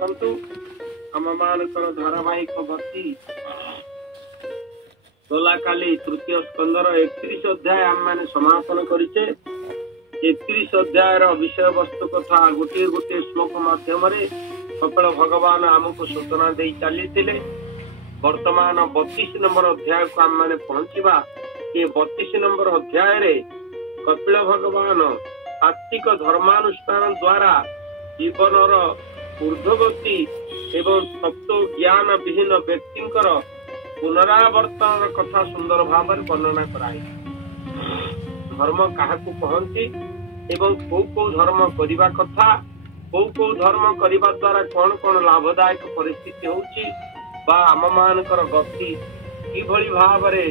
ଆସନ୍ତୁ ଆମ ମାନଙ୍କର ଧାରାବାହିକ ଗତି ଗଲା କାଲି ତୃତୀୟ ସ୍କନ୍ଧର 31 ଅଧ୍ୟାୟ ଆମେ ମାନେ ସମାପନ କରିଛେ। 31 ଅଧ୍ୟାୟର ବିଷୟବସ୍ତୁ କଥା ଗୋଟିଏ ଗୋଟିଏ ଶ୍ଲୋକ ମାଧ୍ୟମରେ କପିଳ ଭଗବାନ ଆମକୁ ସୂଚନା ଦେଇ ଚାଲିଥିଲେ। ବର୍ତ୍ତମାନ 32 ନମ୍ବର ଅଧ୍ୟାୟକୁ ଆମେ ମାନେ ପହଞ୍ଚିବା। ଏ 32 ନମ୍ବର ଅଧ୍ୟାୟରେ କପିଳ ଭଗବାନ ଆତ୍ମିକ ଧର୍ମାନୁଷ୍ଠାନ ଦ୍ୱାରା ଜୀବନର ଊର୍ଦ୍ଧ୍ୱଗତି ଏବଂ ତତ୍ତ୍ୱ ଜ୍ଞାନ ବିହୀନ ବ୍ୟକ୍ତିଙ୍କର ପୁନରାବର୍ତ୍ତନର କଥା ସୁନ୍ଦର ଭାବରେ ବର୍ଣ୍ଣନା କରାଯାଇଛି। ଧର୍ମ କାହାକୁ କହନ୍ତି ଏବଂ କୋଉ କୋଉ ଧର୍ମ କରିବା କଥା, କୋଉ କୋଉ ଧର୍ମ କରିବା ଦ୍ୱାରା କଣ କଣ ଲାଭଦାୟକ ପରିସ୍ଥିତି ହଉଛି ବା ଆମ ମାନଙ୍କର ଗତି କିଭଳି ଭାବରେ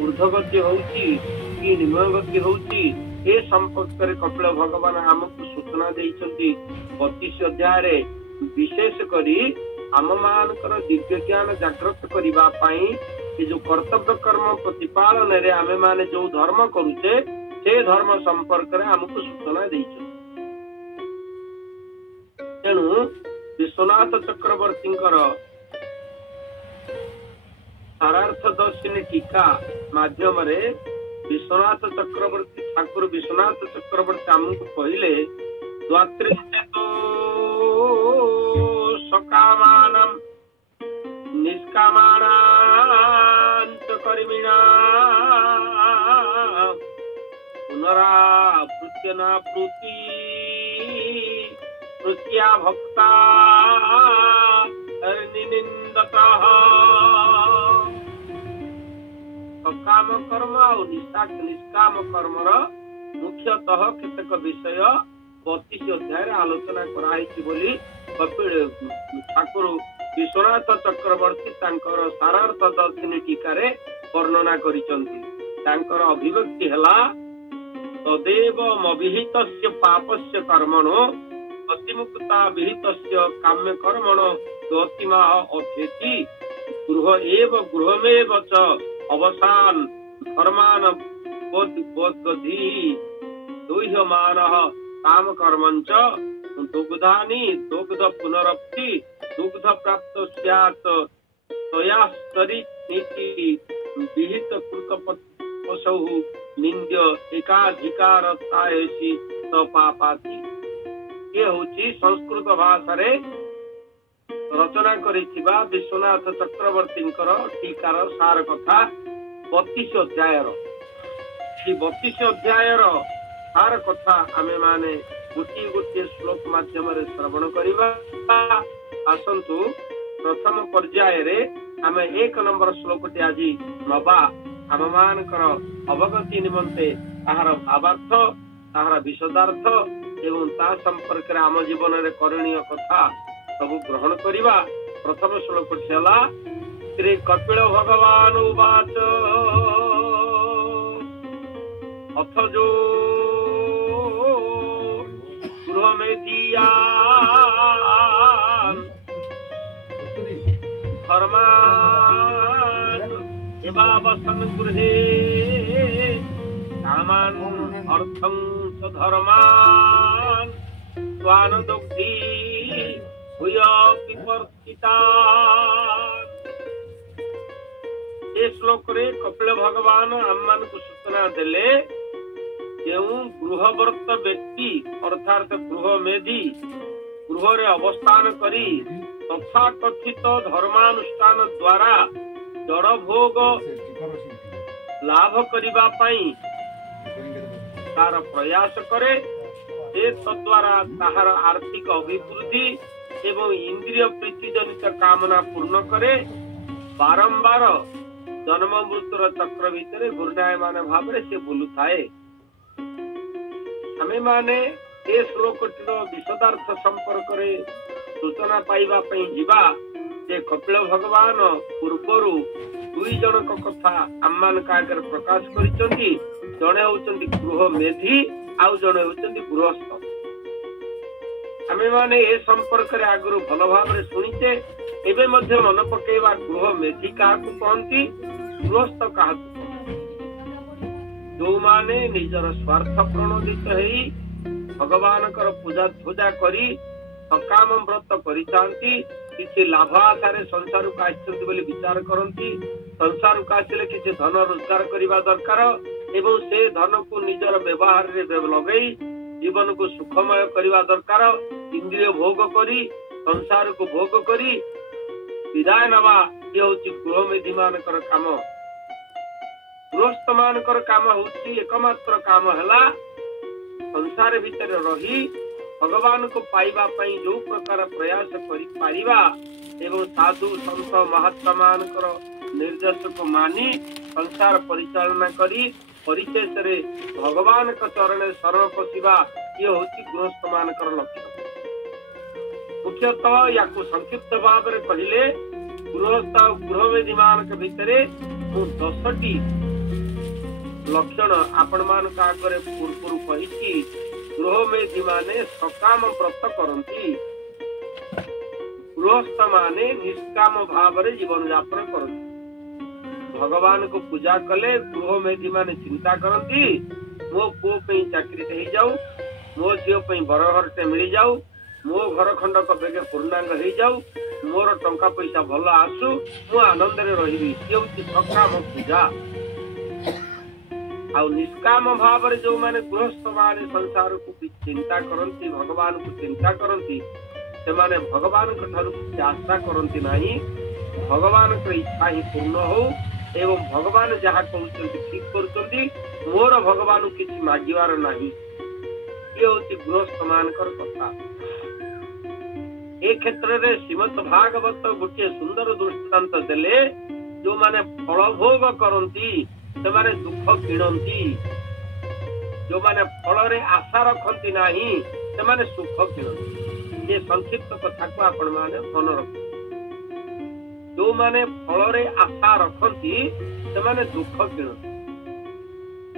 ଊର୍ଦ୍ଧ୍ୱଗତି ହଉଛି କି ନିମ୍ନଗତି ହଉଛି, ଏ ସମ୍ପର୍କରେ କପିଳ ଭଗବାନ ଆମକୁ ସୂଚନା ଦେଇଛନ୍ତି 32 ଅଧ୍ୟାୟରେ। ବିଶେଷ କରି ଆମ ମାନଙ୍କର ଦିବ୍ୟ ଜ୍ଞାନ ଜାଗ୍ରତ କରିବା ପାଇଁ ଏ ଯୋଉ କର୍ତ୍ତବ୍ୟ କର୍ମ ପ୍ରତିପାଳନରେ ଆମେ ମାନେ ଯୋଉ ଧର୍ମ କରୁଛେ ସେ ଧର୍ମ ସମ୍ପର୍କରେ ଆମକୁ ସୂଚନା ଦେଇଛନ୍ତି। ତେଣୁ ବିଶ୍ୱନାଥ ଚକ୍ରବର୍ତ୍ତୀଙ୍କର ସାରାର୍ଥ ଦର୍ଶିନୀ ଟୀକା ମାଧ୍ୟମରେ ବିଶ୍ୱନାଥ ଚକ୍ରବର୍ତ୍ତୀ ଠାକୁର ବିଶ୍ୱନାଥ ଚକ୍ରବର୍ତ୍ତୀ ଆମକୁ କହିଲେ ଦ୍ୱାତ୍ରିଶ୍ଚେତୋ ସକାମାନଂ ନିଷ୍କାମାଣାଞ୍ଚ କର୍ମିଣାଂ ପୁନରାବୃତ୍ୟ ନା ବୃତ୍ତି ବୃତ୍ତ୍ୟା ଭକ୍ତା ନିନ୍ଦିତଃ। ସକାମ କର୍ମ ଆଉ ନିଷ୍କାମ କର୍ମର ମୁଖ୍ୟତଃ କେତେକ ବିଷୟ 32 ଅଧ୍ୟାୟରେ ଆଲୋଚନା କରାଯାଇଛି ବୋଲି ଠାକୁର ବିଶ୍ୱନାଥ ଚକ୍ରବର୍ତ୍ତୀ ତାଙ୍କର ସାରାର୍ଥ ଦର୍ଶିନୀ ଟୀକାରେ ବର୍ଣ୍ଣନା କରିଛନ୍ତି। ତାଙ୍କର ଅଭିବ୍ୟକ୍ତି ହେଲା ତଦେବ ମବିହିତସ୍ୟ ପାପସ୍ୟ କର୍ମଣୋ ଅତିମୁକ୍ତା ବିହିତସ୍ୟ କାମ୍ୟ କର୍ମଣୋ ଗତିମାହ ଅଥେତି ଗୃହମେବ ଚ ଅବସାନ ଧର୍ମାନ ବୋଧି ଦୁହ୍ୟମାନଃ କାମ କର୍ମଞ୍ଚ ଦୁଗ୍ଧାନି ଦୁଗ୍ଧ ପୁନରପ୍ତି ଦୁଗ୍ଧ ପ୍ରାପ୍ତ ସ୍ୟାତ୍ ତୟାସ୍ତରିତି ବିହିତ କୃତ ପଶୌ ନିନ୍ଦ୍ୟ ଏକାଧିକାର ତାୟସି ତପାପାତି। ଏ ହଉଛି ସଂସ୍କୃତ ଭାଷାରେ ରଚନା କରିଥିବା ବିଶ୍ୱନାଥ ଚକ୍ରବର୍ତ୍ତୀଙ୍କର ଟୀକାର ସାର କଥା 32 ଅଧ୍ୟାୟର। ଏହି 32 ଅଧ୍ୟାୟର ସାର କଥା ଆମେ ମାନେ ଗୋଟିଏ ଗୋଟିଏ ଶ୍ଲୋକ ମାଧ୍ୟମରେ ଶ୍ରବଣ କରିବା। ଆସନ୍ତୁ ପ୍ରଥମ ପର୍ଯ୍ୟାୟରେ ଆମେ 1 ନମ୍ବର ଶ୍ଲୋକଟି ଆଜି ନବା। ଆମ ମାନଙ୍କର ଅବଗତି ନିମନ୍ତେ ତାହାର ଭାବାର୍ଥ, ତାହାର ବିଶଦାର୍ଥ ଏବଂ ତା ସମ୍ପର୍କରେ ଆମ ଜୀବନରେ କରଣୀୟ କଥା ସବୁ ଗ୍ରହଣ କରିବା। ପ୍ରଥମ ଶ୍ଲୋକଟି ହେଲା ଶ୍ରୀ କପିଳ ଭଗବାନ ଉବାଚ ଅଥ ଯୋ ଗୃହମେଧିୟାନ୍ ধর্মান এবাবসন গৃহে কামান অর্থং চ ধর্মান স্বানদগ্ধি ভূয় বিপর্চিতা। ଏ ଶ୍ଲୋକରେ କପିଳ ଭଗବାନ ଆମମାନଙ୍କୁ ସୂଚନା ଦେଲେ ଯେଉଁ ଗୃହବର୍ତ୍ତ ବ୍ୟକ୍ତି ଅର୍ଥାତ୍ ଗୃହମେଧି ଗୃହରେ ଅବସ୍ଥାନ କରି ତଥାକଥିତ ଧର୍ମାନୁଷ୍ଠାନ ଦ୍ୱାରା ଜଡ଼ ଭୋଗ ଲାଭ କରିବା ପାଇଁ ତାର ପ୍ରୟାସ କରେ, ସେ ତଦ୍ୱାରା ତାହାର ଆର୍ଥିକ ଅଭିବୃଦ୍ଧି ଏବଂ ଇନ୍ଦ୍ରିୟ ପ୍ରୀତି ଜନିତ କାମନା ପୂର୍ଣ୍ଣ କରେ, ବାରମ୍ବାର ଜନ୍ମ ମୃତ୍ୟୁର ଚକ୍ର ଭିତରେ ଘୂର୍ଣ୍ଣାୟମାନ ଭାବରେ ସେ ବୁଲୁଥାଏ। ଆମେ ମାନେ ଏ ଶ୍ଲୋକଟିର ବିଶଦାର୍ଥ ସମ୍ପର୍କରେ ସୂଚନା ପାଇବା ପାଇଁ ଯିବା ଯେ କପିଳ ଭଗବାନ ପୂର୍ବରୁ 2 ଜଣଙ୍କ କଥା ଆମମାନଙ୍କ ଆଗରେ ପ୍ରକାଶ କରିଛନ୍ତି। ଜଣେ ହଉଛନ୍ତି ଗୃହ ମେଧି, ଆଉ ଜଣେ ହଉଛନ୍ତି ଗୃହସ୍ଥ। ଆମେ ମାନେ ଏ ସମ୍ପର୍କରେ ଆଗରୁ ଭଲ ଭାବରେ ଶୁଣିଛେ, ଏବେ ମଧ୍ୟ ମନେ ପକେଇବା। ଗୃହ ମେଧି କାହାକୁ କହନ୍ତି, ଗୃହସ୍ଥ କାହାକୁ କହନ୍ତି? ଯୋଉମାନେ ନିଜର ସ୍ୱାର୍ଥ ପ୍ରଣୋଦିତ ହେଇ ଭଗବାନଙ୍କର ପୂଜା କରି सकाम व्रत करितांती किछि लाभ आशारे संसार को आछंती बोली विचार करंती संसार को आसिले किछि धन रोजगार करिबा दरकार एवं से धन को निजर व्यवहार रे लगई जीवन को सुखमय करिबा दरकार इंद्रिय भोग करी संसार को भोग करी विदाय नवा ये होची गृहमेधी मानकर काम गृहस्थ मानकर काम होची एकमात्र काम हला संसार भीतर रही भगवान को पाइबा पई जो प्रकार प्रयास करि पारिबा एवं साधु संत महात्मा मानकर निर्देश को मानी संसार परिचालना करी परिशेष रे भगवान का चरण शरण पशिबा ये होची गृहस्थ मानकर लक्ष्य मुख्यतः या संक्षिप्त भाव में कहले गृहस्थ और गृहमेधी मान भितर 10टी लक्षण आपण मान आगे पूर्व कही गृहमेधी माने सकाम व्रत करती गृहस्थ माने निष्काम भाव में जीवन यापन करती भगवान को पूजा कले गृहमेधी माने चिंता करती मो पुओ पे चाकरी हो जाऊ मो झील बरघर टे मिल जाऊ मो घर खंडक बेगे पूर्णांग हो जाऊ मोर टंका पैसा भल आसु मु आनंद रे रही सकाम पूजा आउ निष्काम भाव रे जो माने गृहस्थ माने संसार को चिंता करती भगवान को चिंता करती से माने भगवान को ठारू आशा करती नहीं भगवान को इच्छा ही पूर्ण हो एवं भगवान जहाँ कहते ठीक करते मोर भगवान किसी मागिवार नहीं ये हूँ गृहस्थ मानकर कथा ए क्षेत्र में श्रीमद भागवत गोटे सुंदर दृष्टांत देले जो माने फल भोग करती से माने दुख किणती जो माने फल रे आशा रखती नहीं से माने सुख किणती ये संक्षिप्त कथा को आपण माने मन रख जो माने फल रे आशा रखती से माने दुख किणती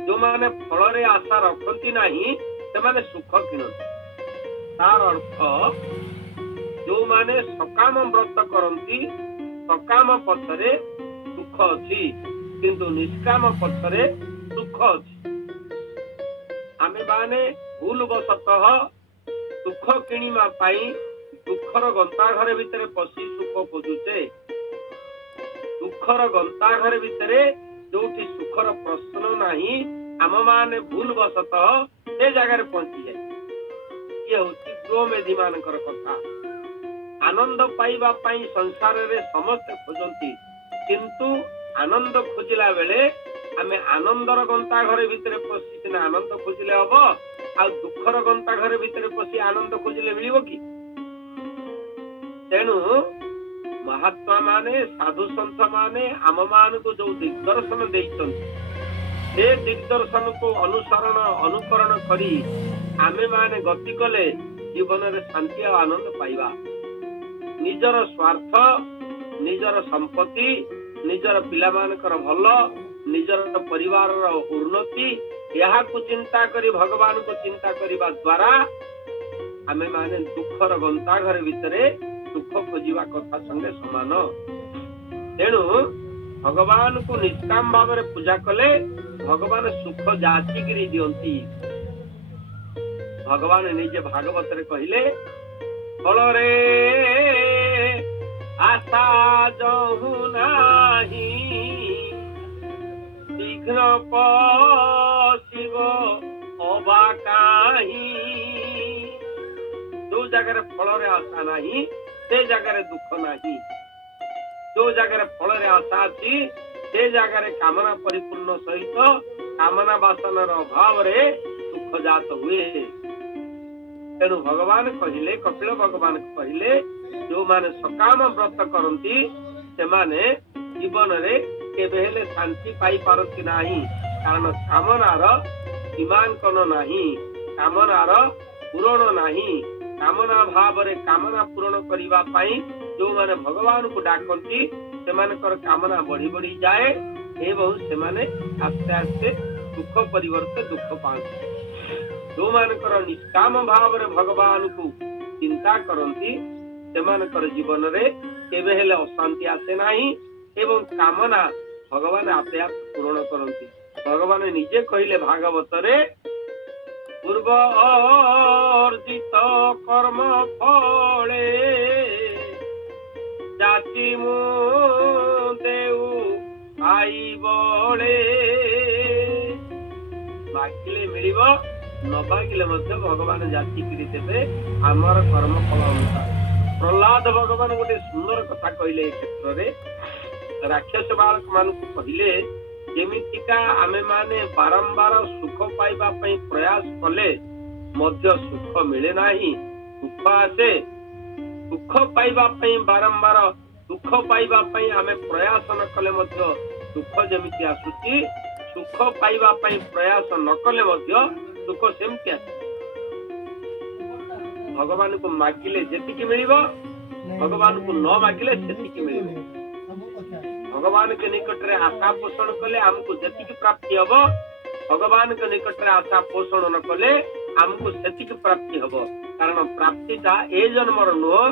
जो माने फल रे आशा रखती नहीं से माने सुख किणती तार अर्थ जो माने सकाम व्रत करती सकाम पथरे सुख अछि किंतु निष्काम पथरे सुख अछि आमे माने भूल बसतः सुख किणीमा पाई दुखर गंताघर भितर पसी सुख खोजुचे दुखर गंताघर भितर जोठी सुखर प्रश्न नहीं आम माने भूल बसतः से जगह पहुंची जाए ये होची गृहमेधी मानकर कथा आनंद पाइबा पाई संसार रे समस्त खोजती किंतु आनंद खोजिला बेले आमे आनंदर गंता घर भितर पशि सिना आनंद खोजिले हम आ दुखर गंता घर भितर पशि आनंद खोजिले मिलिबो कि तेणु महात्मा माने साधु संत माने आम मान को जो दिग्दर्शन देइछन से दिग्दर्शन को अनुसरण अनुकरण करी आमे माने गति कले जीवन रे शांति और आनंद पाइबा निजर स्वार्थ निजर संपत्ति निजर पिला मानकर भल निजर परिवार उन्नति यहाँ को चिंता करी भगवान को चिंता करने द्वारा आमे माने दुखर गंताघर भितरे सुख खोजिबा कथा संगे समान तेणु भगवान को निष्काम भाव में पूजा कले भगवान सुख जाचिकी दियंती भगवान निजे भागवत रे कहले फल रे आशा जहु नाही शीघ्र पशिब अबा काहि जो जगह फल रे आशा नहीं से जगह दुख नहीं जो जगह फल रे आशा अच्छी से जगह कामना परिपूर्ण सहित कामना वासनार अभाव रे दुख जात हुए तेणु भगवान कहले कपिल भगवान कहले जो माने सकाम व्रत करती से माने जीवन रे केबे हेले शांति पाई पारती नहीं कारण कामनार सीमांकन नहीं कामनार पूरण नहीं कामना भाव रे कामना पूरण करिबा पाई जो माने भगवान को डाकती से मानकर कामना बढ़ी बढ़ी जाए एवं से माने आस्ते आस्ते दुख परिवर्ते दुख पाते जो मानकर निष्काम भाव रे भगवान को चिंता करती से मानकर जीवन रे केबे हेले अशांति आसे नहीं एवं कामना भगवान आपे आप पूर्ण करती भगवान निजे कहले भागवत रे ପୂର୍ବ ଅର୍ଜିତ କର୍ମ ଫଳେ ଜାତି ମୁଁ ଦେଉ ଆଇ ବଳେ। ମାଗିଲେ ମିଳିବ, ନ ମାଗିଲେ ମଧ୍ୟ ଭଗବାନ ଯାଚିକିରି ଦେବେ ଆମର କର୍ମ ଫଳ ଅନୁସାରେ। ପ୍ରହ୍ଲାଦ ଭଗବାନ ଗୋଟେ ସୁନ୍ଦର କଥା କହିଲେ ଏ କ୍ଷେତ୍ରରେ। ରାକ୍ଷସ ବାଳକ ମାନଙ୍କୁ କହିଲେ, ଯେମିତିକା ଆମେ ମାନେ ବାରମ୍ବାର ସୁଖ ପାଇବା ପାଇଁ ପ୍ରୟାସ କଲେ ମଧ୍ୟ ସୁଖ ମିଳେ ନାହିଁ, ଦୁଃଖ ଆସେ। ସୁଖ ପାଇବା ପାଇଁ ବାରମ୍ବାର ଦୁଃଖ ପାଇବା ପାଇଁ ଆମେ ପ୍ରୟାସ ନ କଲେ ମଧ୍ୟ ଦୁଃଖ ଯେମିତି ଆସୁଛି, ସୁଖ ପାଇବା ପାଇଁ ପ୍ରୟାସ ନ କଲେ ମଧ୍ୟ ସୁଖ ସେମିତି ଆସେ। ଭଗବାନଙ୍କୁ ମାଗିଲେ ଯେତିକି ମିଳିବ, ଭଗବାନଙ୍କୁ ନ ମାଗିଲେ ସେତିକି ମିଳିବ। ଭଗବାନଙ୍କ ନିକଟରେ ଆଶା ପୋଷଣ କଲେ ଆମକୁ ଯେତିକି ପ୍ରାପ୍ତି ହବ, ଭଗବାନଙ୍କ ନିକଟରେ ଆଶା ପୋଷଣ ନ କଲେ ଆମକୁ ସେତିକି ପ୍ରାପ୍ତି ହବ। କାରଣ ପ୍ରାପ୍ତିଟା ଏ ଜନ୍ମର ନୁହଁ,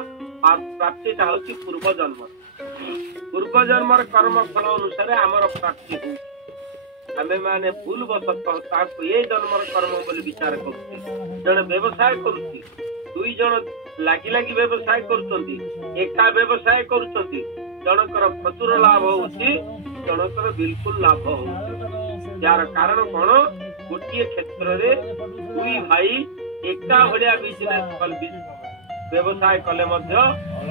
ପ୍ରାପ୍ତିଟା ହଉଛି ପୂର୍ବ ଜନ୍ମ। ପୂର୍ବ ଜନ୍ମର କର୍ମ ଫଳ ଅନୁସାରେ ଆମର ପ୍ରାପ୍ତି ହଉଛି। ଆମେ ମାନେ ଭୁଲ ବଶତଃ ତାହାକୁ ଏ ଜନ୍ମର କର୍ମ ବୋଲି ବିଚାର କରୁଛେ। ଜଣେ ବ୍ୟବସାୟ କରୁଛି, ଦୁଇ ଜଣ ଲାଗି ଲାଗି ବ୍ୟବସାୟ କରୁଛନ୍ତି, ଏକା ବ୍ୟବସାୟ କରୁଛନ୍ତି। ଜଣଙ୍କର ପ୍ରଚୁର ଲାଭ ହଉଛି, ଜଣଙ୍କର ବିଲକୁଲ ଲାଭ ହଉଛି। ଯାର କାରଣ କଣ? ଗୋଟିଏ କ୍ଷେତ୍ରରେ ଦୁଇ ଭାଇ ଏକା ଭଳିଆ ବ୍ୟବସାୟ କଲେ ମଧ୍ୟ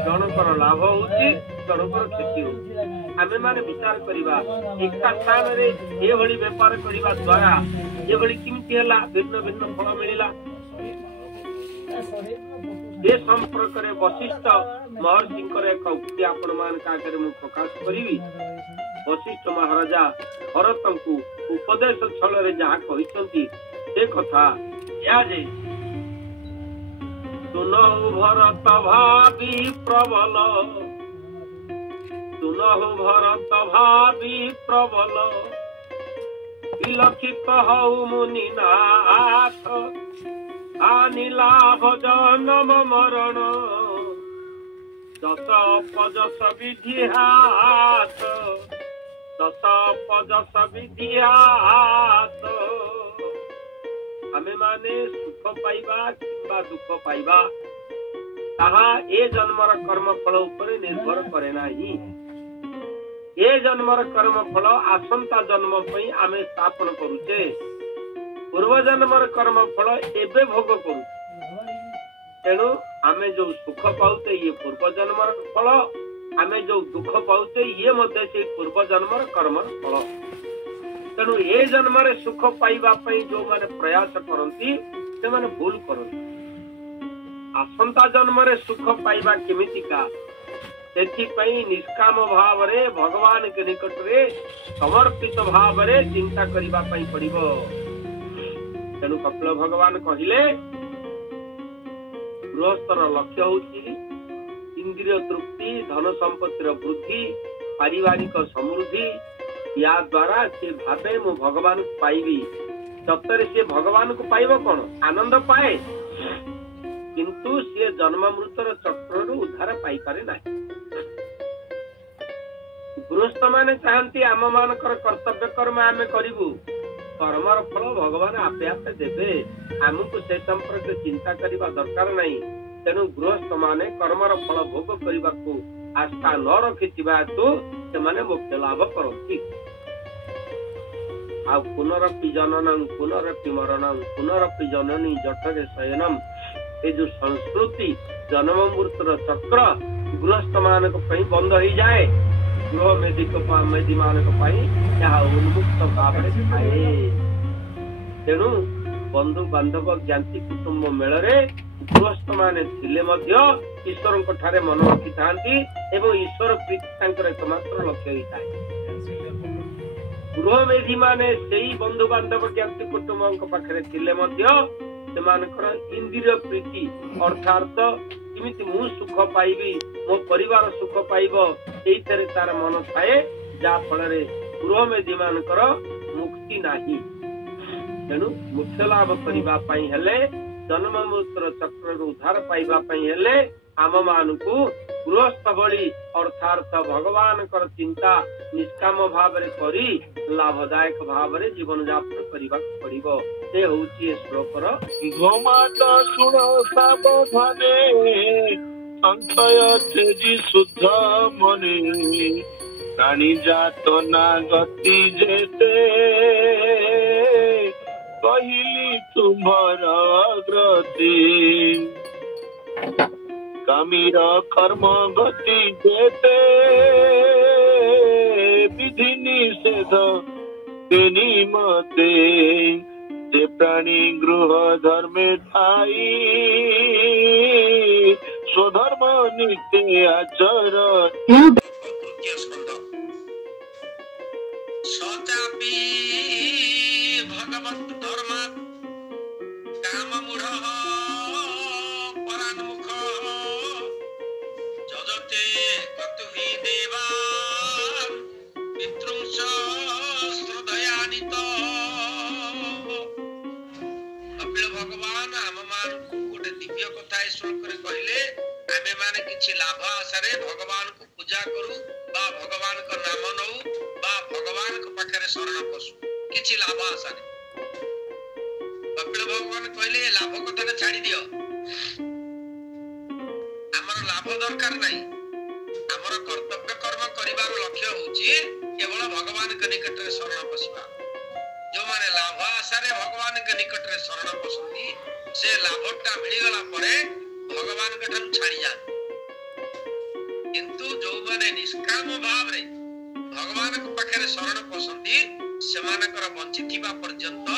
ଜଣଙ୍କର ଲାଭ ହଉଛି, ଜଣଙ୍କର କ୍ଷତି ହଉଛି। ଆମେ ମାନେ ବିଚାର କରିବା, ଏକା ସ୍ଥାନରେ ଏଭଳି ବେପାର କରିବା ଦ୍ଵାରା ଏଭଳି କେମିତି ହେଲା, ଭିନ୍ନ ଭିନ୍ନ ଫଳ ମିଳିଲା। ଏ ସମ୍ପର୍କରେ ବଶିଷ୍ଠ ମହର୍ଷିଙ୍କର ଏକ ଉକ୍ତି ଆପଣ ମାନଙ୍କ ଆଗରେ ମୁଁ ପ୍ରକାଶ କରିବି। ବଶିଷ୍ଠ ମହାରାଜା ଭରତଙ୍କୁ ଉପଦେଶ ଛଳରେ ଯାହା କହିଛନ୍ତି ସେ କଥା ଏହା ଯେ, ଶୁନହୁ ଭରତ ଭାବି ପ୍ରବଲ, ଶୁନହୁ ଭରତ ଭାବି ପ୍ରବଲ, ବିଲକ୍ଷିତ ହଉ ମୁନିନାଥ, ହାନି ଲାଭ ଜନମ ମରଣ, ଦଶ ଅପଯଶ ବିଧି ହାତ, ଦଶ ଅପଯଶ ବିଧି ହାତ। ଆମେ ମାନେ ସୁଖ ପାଇବା କିମ୍ବା ଦୁଃଖ ପାଇବା ତାହା ଏ ଜନ୍ମର କର୍ମ ଫଳ ଉପରେ ନିର୍ଭର କରେ ନାହିଁ। ଏ ଜନ୍ମର କର୍ମ ଫଳ ଆସନ୍ତା ଜନ୍ମ ପାଇଁ ଆମେ ସ୍ଥାପନ କରୁଛେ। ପୂର୍ବ ଜନ୍ମର କର୍ମ ଫଳ ଏବେ ଭୋଗ କରୁଛେ। ତେଣୁ ଆମେ ଯୋଉ ସୁଖ ପାଉଛେ ଇଏ ପୂର୍ବ ଜନ୍ମର ଫଳ, ଆମେ ଯୋଉ ଦୁଃଖ ପାଉଛେ ଇଏ ମଧ୍ୟ ସେଇ ପୂର୍ବ ଜନ୍ମର କର୍ମର ଫଳ। ତେଣୁ ଏ ଜନ୍ମରେ ସୁଖ ପାଇବା ପାଇଁ ଯୋଉମାନେ ପ୍ରୟାସ କରନ୍ତି ସେମାନେ ଭୁଲ କରନ୍ତି। ଆସନ୍ତା ଜନ୍ମରେ ସୁଖ ପାଇବା କେମିତିକା, ସେଥିପାଇଁ ନିଷ୍କାମ ଭାବରେ ଭଗବାନଙ୍କ ନିକଟରେ ସମର୍ପିତ ଭାବରେ ଚିନ୍ତା କରିବା ପାଇଁ ପଡିବ। ତେଣୁ କପିଳ ଭଗବାନ କହିଲେ, ଗୃହସ୍ଥର ଲକ୍ଷ୍ୟ ହଉଛି ଇନ୍ଦ୍ରିୟ ତୃପ୍ତି, ଧନ ସମ୍ପତ୍ତିର ବୃଦ୍ଧି, ପାରିବାରିକ ସମୃଦ୍ଧି। ୟା ଦ୍ୱାରା ସେ ଭାବେ ମୁଁ ଭଗବାନଙ୍କୁ ପାଇବି। ସତରେ ସେ ଭଗବାନଙ୍କୁ ପାଇବ କଣ? ଆନନ୍ଦ ପାଏ, କିନ୍ତୁ ସିଏ ଜନ୍ମ ମୃତ୍ୟୁର ଚକ୍ରରୁ ଉଦ୍ଧାର ପାଇପାରେ ନାହିଁ। ଗୃହସ୍ଥ ମାନେ ଚାହାନ୍ତି ଆମ ମାନଙ୍କର କର୍ତ୍ତବ୍ୟ କର୍ମ ଆମେ କରିବୁ, କର୍ମର ଫଳ ଭଗବାନ ଆପେ ଆପେ ଦେବେ, ଆମକୁ ସେ ସମ୍ପର୍କରେ ଚିନ୍ତା କରିବା ଦରକାର ନାହିଁ। ତେଣୁ ଗୃହସ୍ଥ ମାନେ କର୍ମର ଫଳ ଭୋଗ କରିବାକୁ ଆସ୍ଥା ନ ରଖିଥିବା ହେତୁ ସେମାନେ ମୋକ୍ଷ ଲାଭ କରନ୍ତି। ଆଉ ପୁନରପି ଜନନଂ ପୁନରପି ମରଣଂ ପୁନରପି ଜନନୀ ଜଠରେ ଶୟନମ୍, ଏ ଯୋଉ ସଂସ୍କୃତି ଜନ୍ମ ମୃତ୍ୟୁର ଚକ୍ର ଗୃହସ୍ଥ ମାନଙ୍କ ପାଇଁ ବନ୍ଦ ହେଇଯାଏ। ଗୃହ ମେଧି ମାନଙ୍କ ପାଇଁ ଏହା ଉନ୍ମୁକ୍ତ ଭାବରେ ଥାଏ। ତେଣୁ ବନ୍ଧୁ ବାନ୍ଧବ ଜ୍ଞାତି କୁଟୁମ୍ବ ମେଳରେ ଗୃହସ୍ଥ ମାନେ ଥିଲେ ମଧ୍ୟ ଈଶ୍ୱରଙ୍କ ଠାରେ ମନ ରଖିଥାନ୍ତି ଏବଂ ଈଶ୍ୱର ପ୍ରୀତି ତାଙ୍କର ଏକମାତ୍ର ଲକ୍ଷ୍ୟ ହେଇଥାଏ। ଗୃହମେଧି ମାନେ ସେଇ ବନ୍ଧୁ ବାନ୍ଧବ ଜ୍ଞାତି କୁଟୁମ୍ବଙ୍କ ପାଖରେ ଥିଲେ ମଧ୍ୟ ସେମାନଙ୍କର ଇନ୍ଦ୍ରିୟ ପ୍ରୀତି ଅର୍ଥାତ କେମିତି ମୁଁ ସୁଖ ପାଇବି, ମୋ ପରିବାର ସୁଖ ପାଇବ, ସେଇଥିରେ ତାର ମନ ଥାଏ, ଯାହା ଫଳରେ ଗୃହମେଧି ମାନଙ୍କର ମୁକ୍ତି ନାହିଁ। ତେଣୁ ମୁଖ୍ୟ ଲାଭ କରିବା ପାଇଁ ହେଲେ, ଜନ୍ମ ମୃତ୍ୟୁର ଚକ୍ରରୁ ଉଦ୍ଧାର ପାଇବା ପାଇଁ ହେଲେ आम मानकु गृहस्थ भली अर्थात भगवान चिंता निष्काम भाव करी लाभदायक भाव जीवन यापन करने पड़ो। से होची श्लोकर गोमात सुण सावधाने संशय तेजी शुद्ध मने प्राणी जात ना गति जेते कहली तुम्हार अग्रति कामीर कर्म गति जेते विधि निषेध तेनी मते जे प्राणी गृह धर्मे ठाई स्वधर्म नित्य आचर। तृतीय स्कंद सचापि भगवत धर्म काम मूढ़ परान्मुख जजते कतुहि देवा पितृंश श्रद्धयानित। कपिल भगवान आम मान गोटे दिव्य कथा श्लोक कहले आमे माने किछि लाभ आशारे भगवान को पूजा करू बा भगवान को नाम नऊ बा भगवान को पाखरे शरण पशु किछि लाभ आशारे। कपिल भगवान कहले लाभ कथा छाड़ी दियो, हमर लाभ दरकार नहीं। हमर कर्तव्य कर्म करिवार लक्ष्य होची केवल भगवान के निकट रे शरण पसिबा। जो माने लाभ आशारे भगवान के निकट रे शरण पसंदी से लाभटा मिली गला परे भगवान के ठाम छाड़ी जाए। किंतु जो माने निष्काम भाव रे भगवान के पाखरे शरण पसंदी सेमानकर बंचिथिबा पर्यंत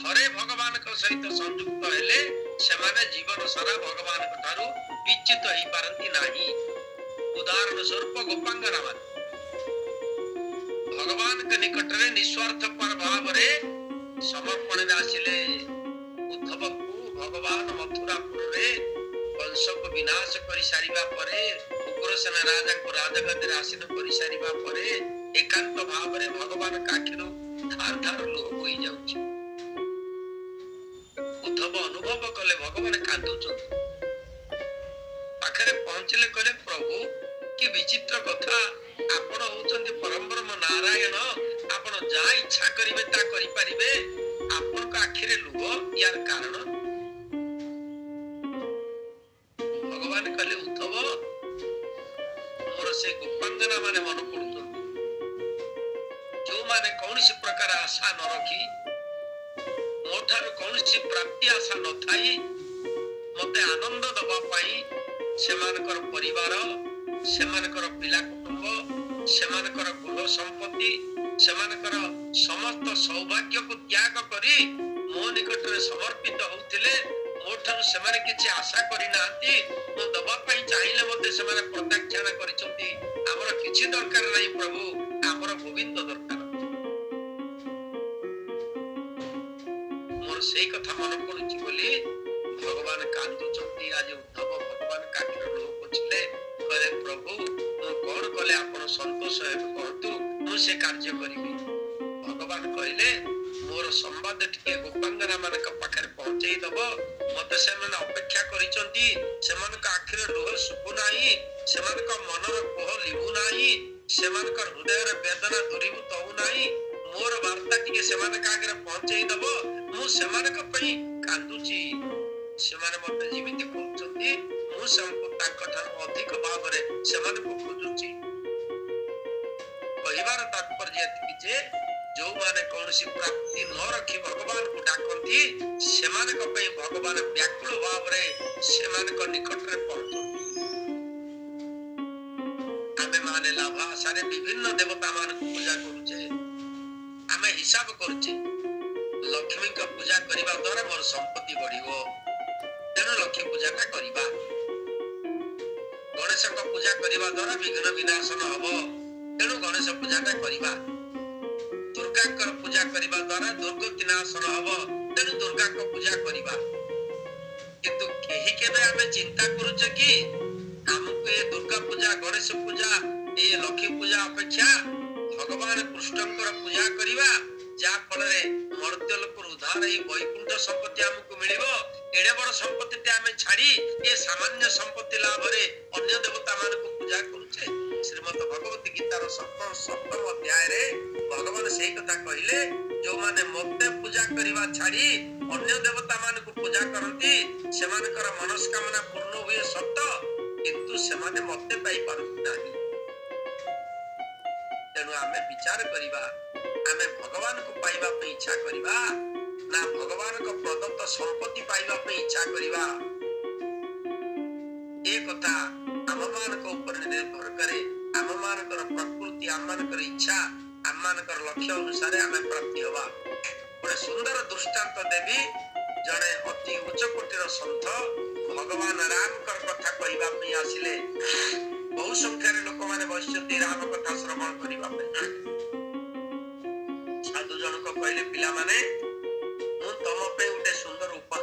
थरे भगवान के सहित संयुक्त हेले सेमाने जीवन सारा भगवान के ठारू विचित होई पारंती नाही। उदाहरण स्वरूप गोपांगना मान भगवान के निकट रे निस्वार्थ पर भाव रे समर्पण रे आसिले। उद्धव को भगवान मथुरापुर रे वंश को विनाश करि सारिबा परे उग्रसेन राजा को राजगद्दी रे आसीन करि सारिबा परे एकांत भाव रे भगवान काखिरो धार धार लोह होई जाउछि। उद्धव अनुभव कले भगवान कांदुछन। पाखरे पहुंचले कले प्रभु कि विचित्र कथा, आपण होचंती परम ब्रह्म नारायण, आपण जा इच्छा करिवे ता करि परिबे, आपण का आखिरे लुह यार कारण। भगवान कले उद्धव मोर से गोपांगना माने मन पड़ुचंती जो माने कौनसी प्रकार आशा न रखी मोठार कौनसी प्राप्ति आशा न थाई मते आनंद दबा पाई सेमानकर परिवार सेमानकर पिला कुटुंब सेमानकर गृह संपत्ति सेमानकर समस्त सौभाग्य को त्याग करी मो निकट रे समर्पित होतिले मोठार सेमाने किछि आशा करि नांती मो दबा पाई चाहिले मते सेमाने प्रत्याख्यान करिसंती। हमर किछि दरकार नाही प्रभु, हमर गोविंद दरकार। मोर सेई कथा मन पडुछि बोली भगवान कांदुचंती। आज उद्धव भगवान काठर लोह पछिले कहले प्रभु मो कोन कले आपण संतोष हेबे कहतु मु से कार्य करिबी। भगवान कहले मोर संवाद टिके गोपांगना मानक पाखरे पहुंचई दबो। मते सेमन अपेक्षा करिसंती, सेमनक आखिरे लोह सुकु नाही, सेमनक मनर कोह लिबु नाही, सेमनक हृदय रे वेदना दूरीभूत हो नाही। मोर वार्ता टिके सेमनक आगे पहुंचई दबो। मु सेमनक पई कांदुची, सेमाने मते जीवित कहउचंती मु संको ताकठार अधिक भाव रे सेमाने को खोजुची। कहिबार तात्पर्य एतिकी जे जो माने कौनसी प्राप्ति न रखी भगवान को डाकंती सेमाने को पई भगवान व्याकुल भाव रे सेमाने को निकट रे पहुंचती। आमे माने लाभ आशारे विभिन्न देवता मान को पूजा करूचे, आमे हिसाब करूचे लक्ष्मी को पूजा करिबा द्वारा मोर संपत्ति बढ़िबो तेनु लक्ष्मी पूजा का करिबा। गणेश को पूजा करिबा द्वारा विघ्न विनाशन हबो तेनु गणेश पूजा का करिबा। दुर्गा को पूजा करिबा द्वारा दुर्गति नाशन हबो तेनु दुर्गा को पूजा करिबा। किंतु केही केबे आमे चिंता करूचे कि हमको ये दुर्गा पूजा गणेश पूजा ये लक्ष्मी पूजा अपेक्षा भगवान कृष्णकर पूजा करिबा जा फल मर्त्य लोक उद्धार ये वैकुंठ संपत्ति आमको मिलिबो एडे बड़ संपत्ति आमे छाड़ी ये सामान्य संपत्ति लाभ रे अन्य देवता मान को पूजा करूचे। श्रीमद् भगवत गीतार 7म अध्याय रे भगवान सेही कथा कहिले जो माने मते पूजा करबा छाड़ी अन्य देवता मान को पूजा करंती सेमानकर मनस्कामना पूर्ण हुए सत्य किंतु सेमाने मते पाई पारु नाही। तेणु आमे विचार करिबा आमे भगवान को पाइबा पे इच्छा करिबा ना भगवान को प्रदत्त संपत्ति पाइबा पे इच्छा करिबा। ए कथा आम मान को ऊपर निर्भर करे। आम मान कर प्रकृति आम मान कर इच्छा आम मान कर लक्ष्य अनुसार आमे प्राप्ति होबा। बड़े सुंदर दृष्टांत देवी जड़े अति उच्च कोटिर संत भगवान राम कर कथा कहिबा पे आसिले बहु संख्यार लोक माने बसती राम कथा श्रवण करिबा पे। साधु जनक कहले पिला माने मु तम पे उठे सुंदर उपा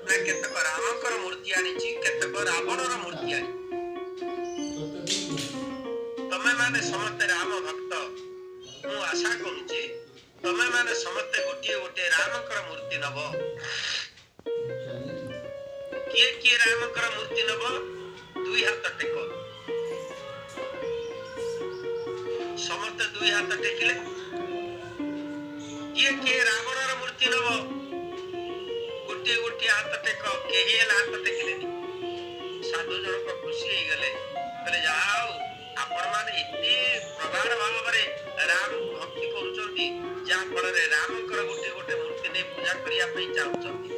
ना केतक रामकर मूर्ति आनिची केतक रावणर मूर्ति आनी तमे माने समस्त राम भक्त मु आशा करूची तमे माने समस्त गोटे गोटे रामकर मूर्ति नब। किए रामकर मूर्ति नब दुई हाथ टेक समस्त दुई हाथ टेकिले किए रावणर मूर्ति नब गोटे गोटे हाथ टेक केही हाथ टेकिले। साधु जनक खुशी हो गले कहले जाओ आपण माने इतनी प्रगाढ़ भाव रे राम भक्ति करूचंती जा फल रे रामकर गोटे गोटे मूर्ति ने पूजा करिया पे चाहुचंती।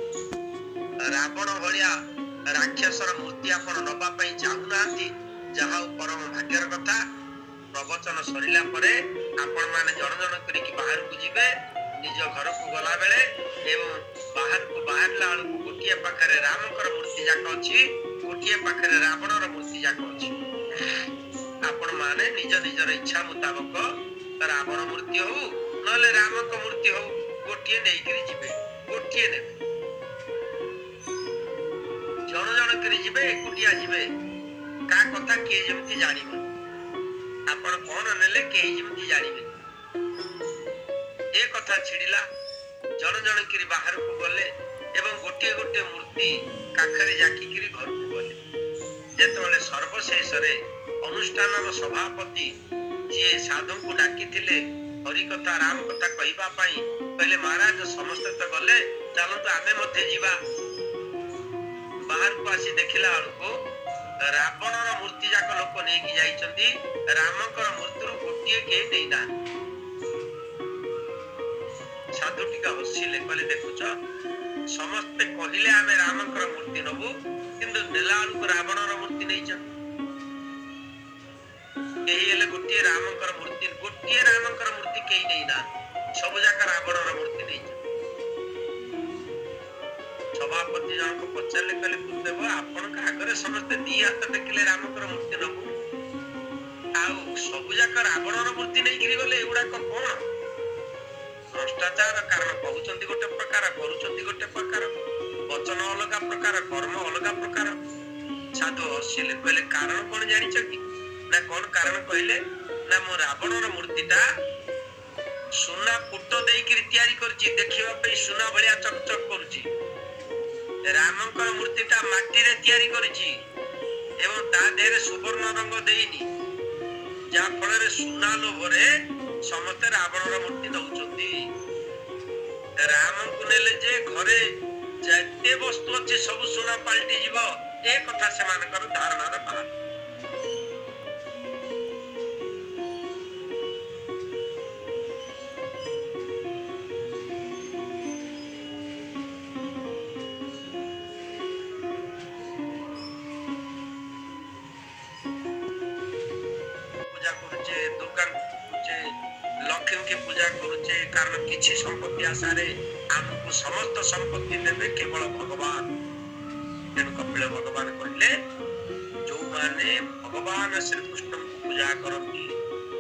रावण भलिया राक्षसर मूर्ति आपण नबा पे चाहुनांती जहा परम भाग्यर कथा। प्रवचन सरिला परे आपण माने जण जण करी कि बाहर को जिबे निज घर को गला बेले एवं बाहर को बाहरला को गोटिए पाखरे रामकर मूर्ति जाक अछि गोटिए पाखरे रावणर मूर्ति जाक अछि। आपण माने निज निजर इच्छा मुताबिक रावण मूर्ति हो नले रामक मूर्ति हो गोटिए नै करी जिबे गोटिए नेबे जण जण करी जिबे एकुटिया जिबे का कथा के जेमति जानिबो आपण कोन नेले के जेमति जानिबे। ए कथा छिडिला जण जण करी बाहर को गले एवं गोटे गोटे मूर्ति काखरे जाकी करी घर को गले। जेतबेले सर्वशेष रे अनुष्ठानर सभापति जे साधु को डाकी थिले हरि कथा राम कथा कहिबा पई कहले महाराज समस्त तो गले चलतो आमे मध्ये जीवा। बाहर को आसी देखिला को रावणर मूर्ति जाक लोक नै कि जाइचंती रामकर मूर्ति रो गोटिए के नै ना। साधु टिका हसिले कहले देखुछ समस्त कहिले आमे रामकर मूर्ति नबु किंतु नेलाल को रावणर मूर्ति नै छ एही हेले गोटिए रामकर मूर्ति केही नै ना सब जाक रावणर मूर्ति नै छ। सभापति जन को पचारे कहले गुरुदेव आपण का आगरे समस्त दी हाथ टेकिले रामकर मूर्ति नबु आउ सब जाक रावणर मूर्ति नै गिरी गले एगुडा को कोन भ्रष्टाचार कारण कहउचंती गोटे प्रकार करूचंती गोटे प्रकार वचन अलग प्रकार कर्म अलग प्रकार। साधु हसिले कहले कारण कोन जानिछ कि ना कोन कारण कहले ना मो रावणर मूर्तिटा सुना पुट देई कि तयारी करछि देखिबा पे सुना भलिया चकचक करछि रामकर मूर्तिटा माटी रे तयारी करछि एवं ता देहरे सुवर्ण रंग देइनी जा फल रे सुना लोभरे समस्त रावणर मूर्ति दउचंती। राम को नेले जे घरे जते वस्तु अछि सब सुना पाल्टी जीवो ए कथा से मानकर धारणा रे बाहर। लक्ष्मी की पूजा करूचे कारण किछि संपत्ति आसारे हमको समस्त संपत्ति देबे केवल भगवान। तेणु कपिल भगवान कहले जो माने भगवान श्री कृष्ण को पूजा करती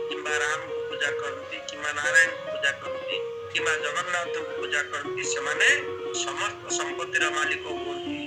किंबा राम को पूजा करती किंबा नारायण को पूजा करती किंबा जगन्नाथ को पूजा करती से माने समस्त संपत्तिर मालिक होती।